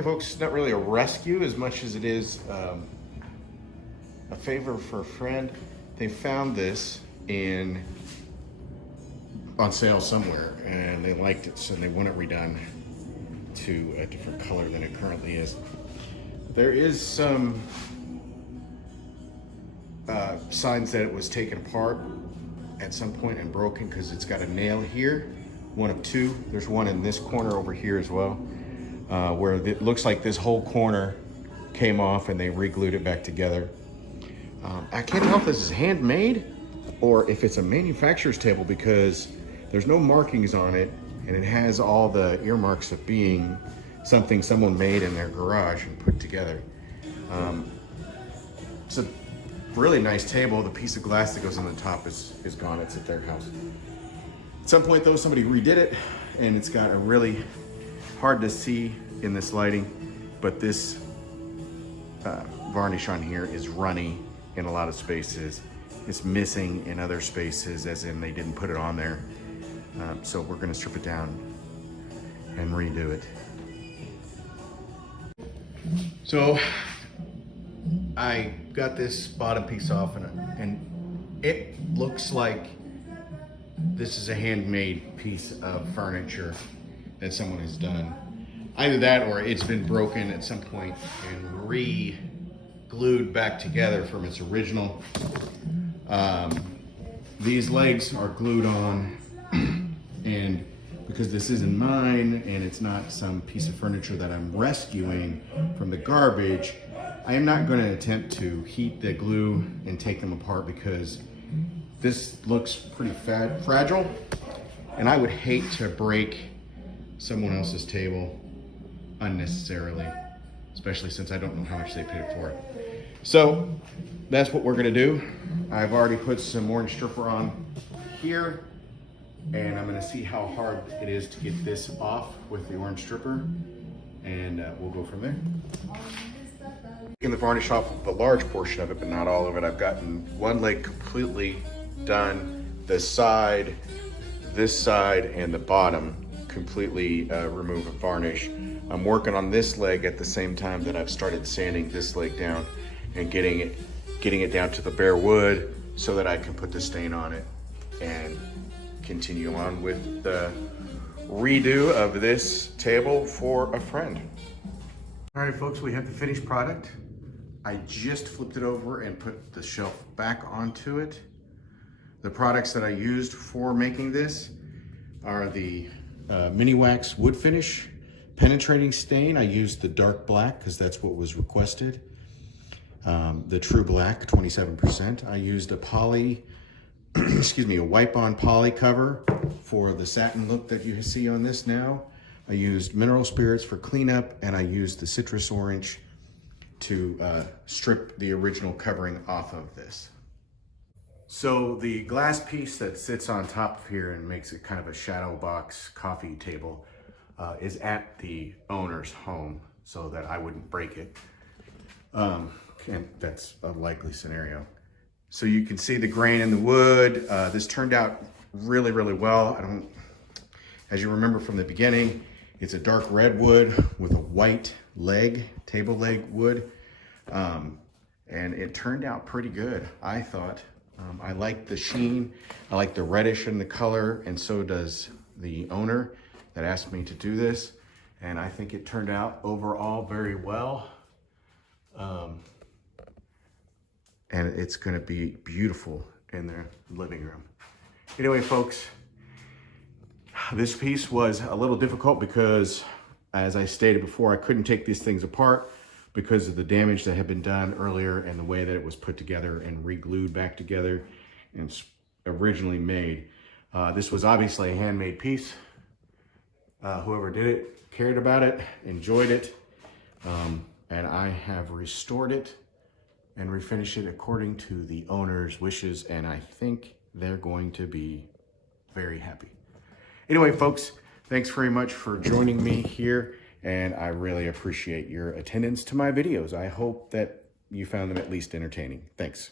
Hey folks, not really a rescue as much as it is a favor for a friend. They found this on sale somewhere and they liked it, so they want it redone to a different color than it currently is. There is some signs that it was taken apart at some point and broken because it's got a nail here, one of two. There's one in this corner over here as well, where it looks like this whole corner came off and they re-glued it back together. I can't tell if this is handmade or if it's a manufacturer's table because there's no markings on it and it has all the earmarks of being something someone made in their garage and put together. It's a really nice table. The piece of glass that goes on the top is gone. It's at their house. At some point though, somebody redid it and it's got a really hard to see in this lighting, but this varnish on here is runny in a lot of spaces. It's missing in other spaces, as in they didn't put it on there. So we're gonna strip it down and redo it. So I got this bottom piece off and it looks like this is a handmade piece of furniture that someone has done. Either that or it's been broken at some point and re-glued back together from its original. These legs are glued on and because this isn't mine and it's not some piece of furniture that I'm rescuing from the garbage, I am not going to attempt to heat the glue and take them apart because this looks pretty fragile and I would hate to break someone else's table unnecessarily, especially since I don't know how much they paid for it. So that's what we're gonna do. I've already put some orange stripper on here and I'm gonna see how hard it is to get this off with the orange stripper and we'll go from there. Taking the varnish off the large portion of it, but not all of it. I've gotten one leg completely done, this side, and the bottom completely removed of varnish. I'm working on this leg at the same time that I've started sanding this leg down and getting it down to the bare wood so that I can put the stain on it and continue on with the redo of this table for a friend. All right, folks, we have the finished product. I just flipped it over and put the shelf back onto it. The products that I used for making this are the Mini Wax Wood Finish Penetrating Stain. I used the dark black because that's what was requested. The True Black, 27%. I used a poly, a wipe-on poly cover for the satin look that you see on this now. I used mineral spirits for cleanup, and I used the citrus orange to strip the original covering off of this. So the glass piece that sits on top of here and makes it kind of a shadow box coffee table is at the owner's home so that I wouldn't break it. And that's a likely scenario. So you can see the grain in the wood. This turned out really, really well. As you remember from the beginning, it's a dark red wood with a white leg, table leg wood. And it turned out pretty good, I thought. I like the sheen, I like the reddish in the color, and so does the owner that asked me to do this. And I think it turned out overall very well. And it's gonna be beautiful in their living room. Anyway, folks, this piece was a little difficult because, as I stated before, I couldn't take these things apart because of the damage that had been done earlier and the way that it was put together and re-glued back together and originally made. This was obviously a handmade piece. Whoever did it cared about it, enjoyed it, and I have restored it and refinished it according to the owner's wishes, and I think they're going to be very happy. Anyway, folks, thanks very much for joining me here, and I really appreciate your attendance to my videos. I hope that you found them at least entertaining. Thanks.